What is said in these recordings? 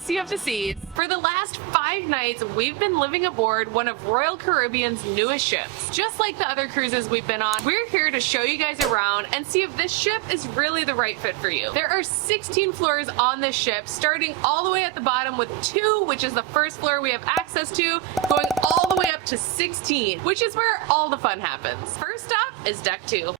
Odyssey of the Seas. For the last 5 nights, we've been living aboard one of Royal Caribbean's newest ships. Just like the other cruises we've been on, we're here to show you guys around and see if this ship is really the right fit for you. There are 16 floors on this ship, starting all the way at the bottom with 2, which is the first floor we have access to, going all the way up to 16, which is where all the fun happens. First up is Deck 2.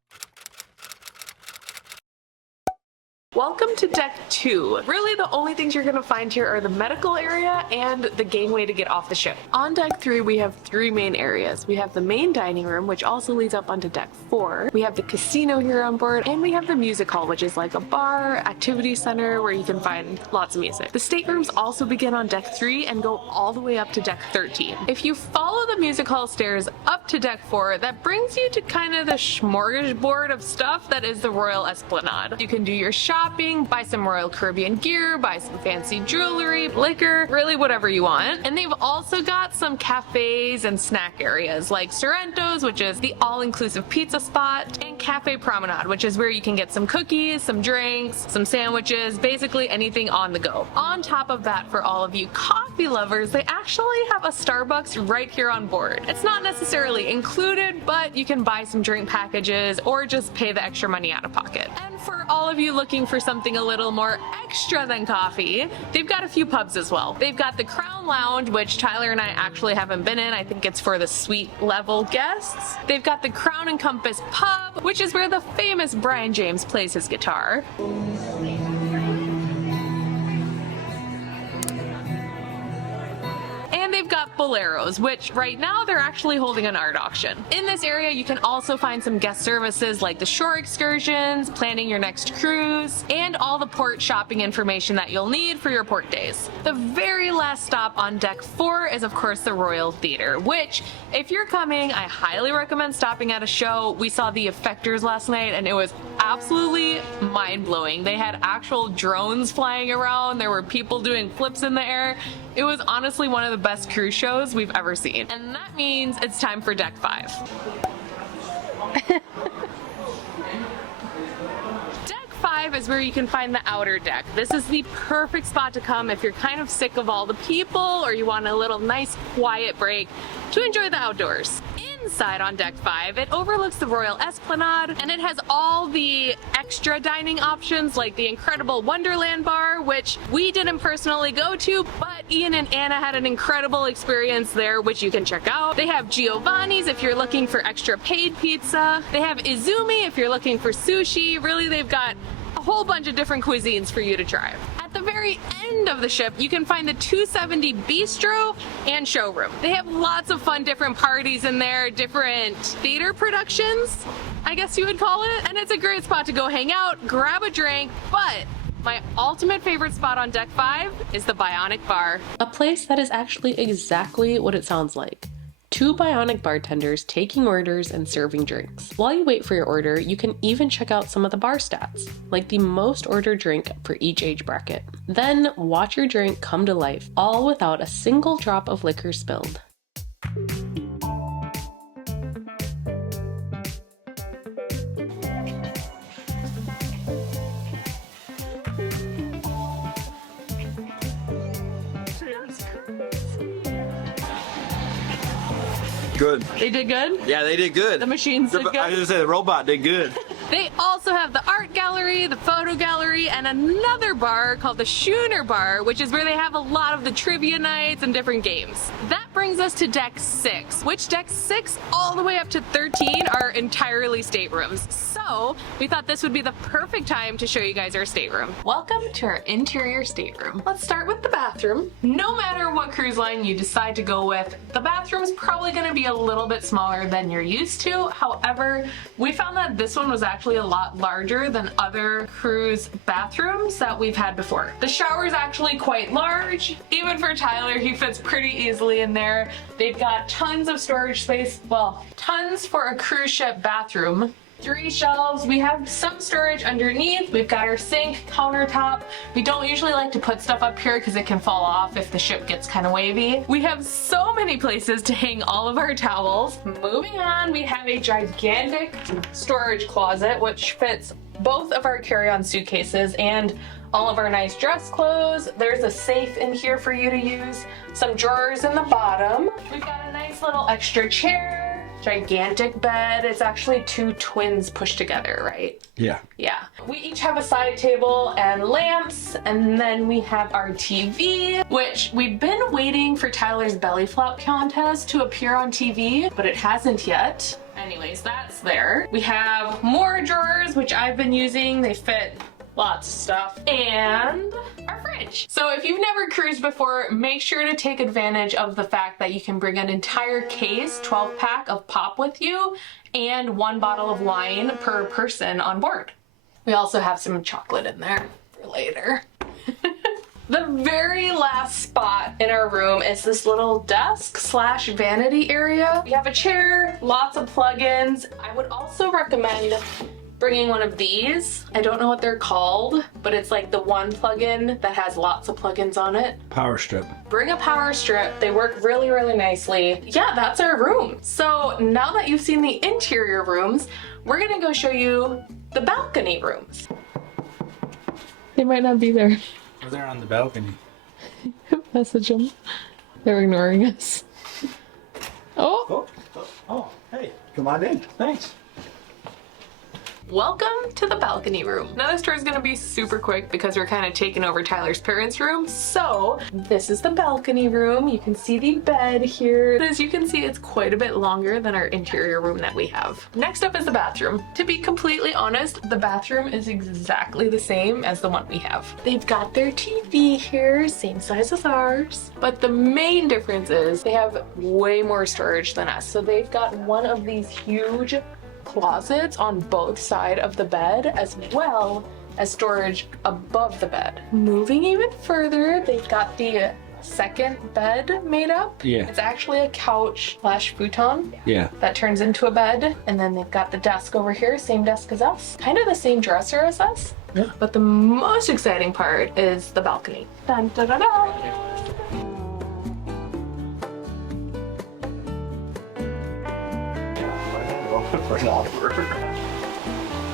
Welcome to Deck 2. Really, the only things you're going to find here are the medical area and the gangway to get off the ship. On Deck 3, we have 3 main areas. We have the main dining room, which also leads up onto Deck 4. We have the casino here on board, and we have the music hall, which is like a bar, activity center where you can find lots of music. The staterooms also begin on Deck 3 and go all the way up to Deck 13. If you follow the music hall stairs up to Deck 4, that brings you to kind of the smorgasbord of stuff that is the Royal Esplanade. You can do your shopping, buy some Royal Caribbean gear, buy some fancy jewelry, liquor, really whatever you want. And they've also got some cafes and snack areas like Sorrento's, which is the all-inclusive pizza spot, and Cafe Promenade, which is where you can get some cookies, some drinks, some sandwiches, basically anything on the go. On top of that, for all of you coffee lovers, they actually have a Starbucks right here on board. It's not necessarily included, but you can buy some drink packages or just pay the extra money out of pocket. And for all of you looking for something a little more extra than coffee, they've got a few pubs as well. They've got the Crown Lounge, which Tyler and I actually haven't been in. I think it's for the suite level guests. They've got the Crown and Compass Pub, which is where the famous Brian James plays his guitar. They've got Boleros, which right now they're actually holding an art auction. In this area, you can also find some guest services like the shore excursions, planning your next cruise, and all the port shopping information that you'll need for your port days. The very last stop on Deck 4 is of course the Royal Theater, which if you're coming, I highly recommend stopping at a show. We saw the Effectors last night and it was absolutely mind-blowing. They had actual drones flying around, there were people doing flips in the air. It was honestly one of the best cruise shows we've ever seen. And that means it's time for Deck 5. Deck 5 is where you can find the outer deck. This is the perfect spot to come if you're kind of sick of all the people or you want a little nice quiet break to enjoy the outdoors. Inside on Deck 5, it overlooks the Royal Esplanade and it has all the extra dining options like the incredible Wonderland bar, which we didn't personally go to, but Ian and Anna had an incredible experience there, which you can check out. They have Giovanni's if you're looking for extra paid pizza. They have Izumi if you're looking for sushi. Really, they've got a whole bunch of different cuisines for you to try. At the very end of the ship, you can find the 270 Bistro and Showroom. They have lots of fun different parties in there, different theater productions, I guess you would call it. And it's a great spot to go hang out, grab a drink, but my ultimate favorite spot on Deck 5 is the Bionic Bar. A place that is actually exactly what it sounds like. 2 bionic bartenders taking orders and serving drinks. While you wait for your order, you can even check out some of the bar stats, like the most ordered drink for each age bracket. Then watch your drink come to life, all without a single drop of liquor spilled. Good. They did good? Yeah, they did good. The machines did good? I was gonna say the robot did good. They also have the art gallery, the photo gallery, and another bar called the Schooner Bar, which is where they have a lot of the trivia nights and different games. That brings us to Deck 6, which Deck 6 all the way up to 13 are entirely staterooms. So we thought this would be the perfect time to show you guys our stateroom. Welcome to our interior stateroom. Let's start with the bathroom. No matter what cruise line you decide to go with, the bathroom's probably gonna be a little bit smaller than you're used to. However, we found that this one was actually a lot larger than other cruise bathrooms that we've had before. The shower is actually quite large. Even for Tyler, he fits pretty easily in there. They've got tons of storage space, well, tons for a cruise ship bathroom. 3 shelves. We have some storage underneath. We've got our sink, countertop. We don't usually like to put stuff up here because it can fall off if the ship gets kind of wavy. We have so many places to hang all of our towels. Moving on, we have a gigantic storage closet which fits both of our carry-on suitcases and all of our nice dress clothes. There's a safe in here for you to use, some drawers in the bottom. We've got a nice little extra chair, gigantic bed. It's actually two twins pushed together, right? Yeah. Yeah. We each have a side table and lamps, and then we have our TV, which we've been waiting for Tyler's belly flop contest to appear on TV, but it hasn't yet. Anyways, that's there. We have more drawers, which I've been using. They fit lots of stuff, and our fridge. So if you've never cruised before, make sure to take advantage of the fact that you can bring an entire case, 12-pack of pop with you, and 1 bottle of wine per person on board. We also have some chocolate in there for later. The very last spot in our room is this little desk / vanity area. We have a chair, lots of plugins. I would also recommend bringing one of these. I don't know what they're called, but it's like the one plug-in that has lots of plugins on it. Power strip. Bring a power strip. They work really, really nicely. Yeah, that's our room. So now that you've seen the interior rooms, we're gonna go show you the balcony rooms. They might not be there. Oh, they're on the balcony. Message them. They're ignoring us. Oh. Oh, hey, come on in. Thanks. Welcome to the balcony room. Now this tour is gonna be super quick because we're kind of taking over Tyler's parents' room. So this is the balcony room. You can see the bed here. As you can see, it's quite a bit longer than our interior room that we have. Next up is the bathroom. To be completely honest, the bathroom is exactly the same as the one we have. They've got their TV here, same size as ours. But the main difference is they have way more storage than us. So they've got one of these huge closets on both sides of the bed, as well as storage above the bed. Moving even further, they've got the second bed made up. Yeah. It's actually a couch / futon. Yeah. That turns into a bed. And then they've got the desk over here, same desk as us. Kind of the same dresser as us. Yeah. But the most exciting part is the balcony. Dun, dun, dun, dun.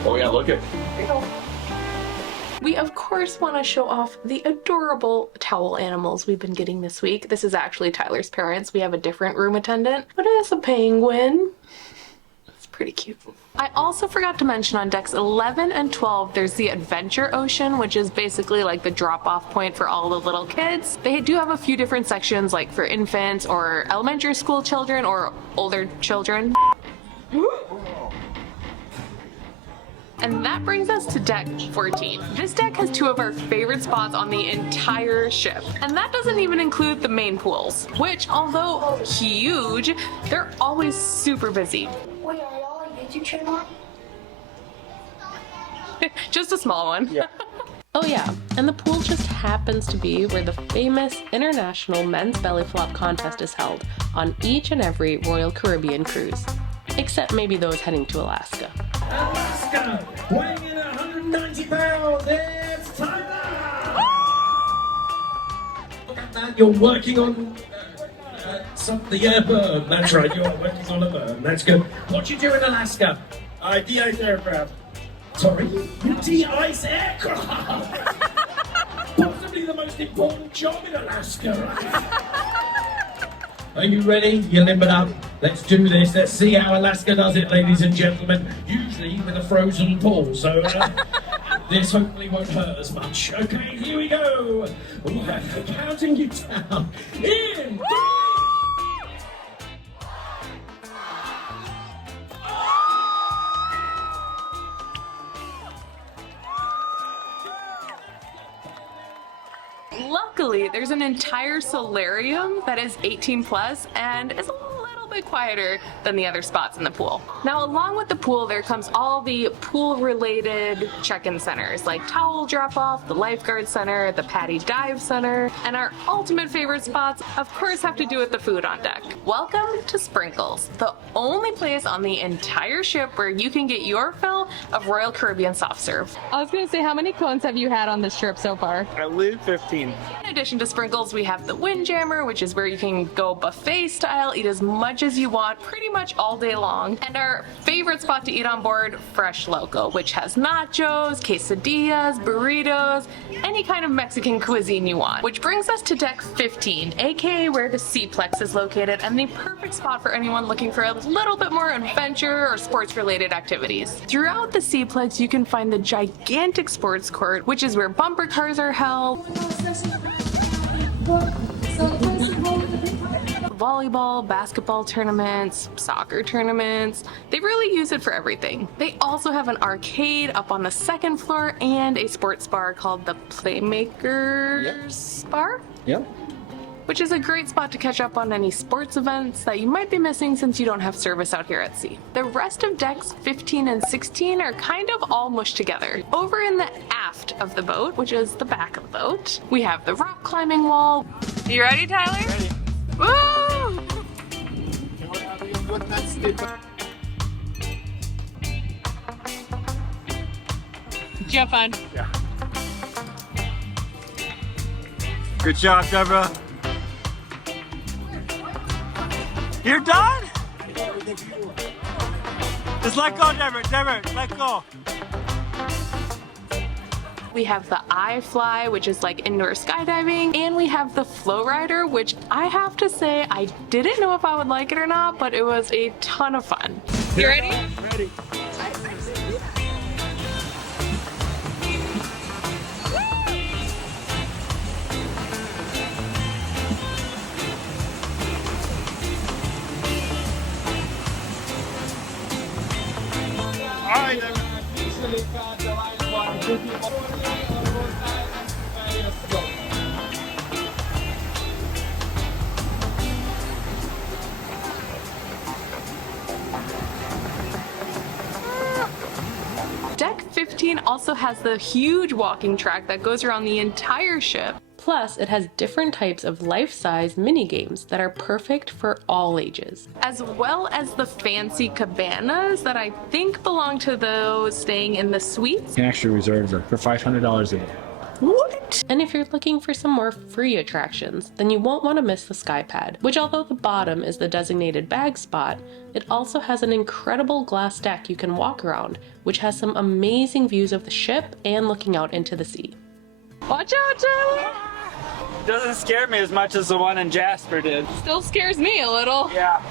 Oh yeah, look at. We of course want to show off the adorable towel animals we've been getting this week. This is actually Tyler's parents. We have a different room attendant, but it is a penguin. It's pretty cute. I also forgot to mention on decks 11 and 12, there's the Adventure Ocean, which is basically like the drop-off point for all the little kids. They do have a few different sections, like for infants or elementary school children or older children. And that brings us to deck 14. This deck has 2 of our favorite spots on the entire ship. And that doesn't even include the main pools, which, although huge, they're always super busy. Wait, are y'all a YouTube channel? Just a small one. Yeah. Oh yeah, and the pool just happens to be where the famous International Men's Belly Flop Contest is held on each and every Royal Caribbean cruise. Except maybe those heading to Alaska. Alaska, weighing in 190 pounds, it's Tyler! Look at that, you're working on the burn. That's right, you're working on a burn. That's good. What you do in Alaska? I de-ice aircraft. Sorry? You de-ice aircraft? Possibly the most important job in Alaska, right? Are you ready? You limbered up. Let's do this. Let's see how Alaska does it, ladies and gentlemen. Usually with a frozen pool, so this hopefully won't hurt as much. Okay, here we go. We're counting you down. In 3. Luckily, there's an entire solarium that is 18 plus and is a little bit quieter than the other spots in the pool. Now, along with the pool, there comes all the pool-related check-in centers like towel drop-off, the lifeguard center, the Patty Dive Center, and our ultimate favorite spots, of course, have to do with the food on deck. Welcome to Sprinkles, the only place on the entire ship where you can get your fill of Royal Caribbean soft serve. I was gonna say, how many cones have you had on this trip so far? At least 15. In addition to Sprinkles, we have the Windjammer, which is where you can go buffet style, eat as much as you want pretty much all day long. And our favorite spot to eat on board, Fresh Loco, which has nachos, quesadillas, burritos, any kind of Mexican cuisine you want. Which brings us to deck 15, aka where the Seaplex is located, and the perfect spot for anyone looking for a little bit more adventure or sports related activities. Throughout the Seaplex you can find the gigantic sports court, which is where bumper cars are held, volleyball, basketball tournaments, soccer tournaments. They really use it for everything. They also have an arcade up on the second floor and a sports bar called the Playmakers Bar. Yep. Which is a great spot to catch up on any sports events that you might be missing since you don't have service out here at sea. The rest of decks 15 and 16 are kind of all mushed together. Over in the aft of the boat, which is the back of the boat, we have the rock climbing wall. You ready, Tyler? Ready. Woo! Did you have fun? Yeah. Good job, Deborah. You're done? Just let go, Deborah. Deborah, let go. We have the iFly, which is like indoor skydiving, and we have the Flow Rider, which I have to say I didn't know if I would like it or not, but it was a ton of fun. You ready? Ready. All right, Deborah. Deck 15 also has the huge walking track that goes around the entire ship. Plus, it has different types of life-size mini-games that are perfect for all ages. As well as the fancy cabanas that I think belong to those staying in the suites. You can actually reserve them for $500 a day. What? And if you're looking for some more free attractions, then you won't want to miss the Skypad, which although the bottom is the designated bag spot, it also has an incredible glass deck you can walk around, which has some amazing views of the ship and looking out into the sea. Watch out, Tyler! Doesn't scare me as much as the one in Jasper did. Still scares me a little. Yeah.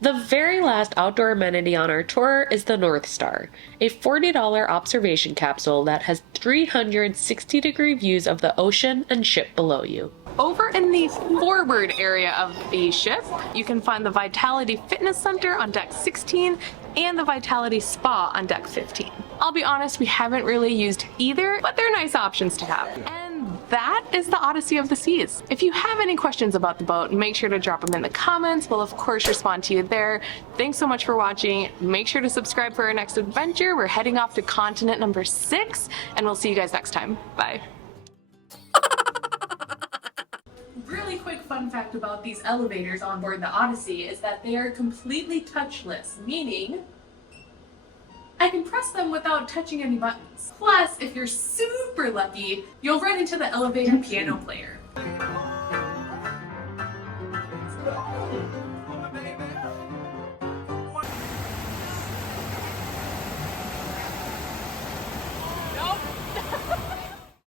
The very last outdoor amenity on our tour is the North Star, a $40 observation capsule that has 360-degree views of the ocean and ship below you. Over in the forward area of the ship, you can find the Vitality Fitness Center on deck 16 and the Vitality Spa on deck 15. I'll be honest, we haven't really used either, but they're nice options to have. And that is the Odyssey of the Seas. If you have any questions about the boat, make sure to drop them in the comments. We'll of course respond to you there. Thanks so much for watching. Make sure to subscribe for our next adventure. We're heading off to continent number 6, and we'll see you guys next time. Bye. Really quick fun fact about these elevators on board the Odyssey is that they are completely touchless, meaning I can press them without touching any buttons. Plus, if you're super lucky, you'll run into the elevator piano player.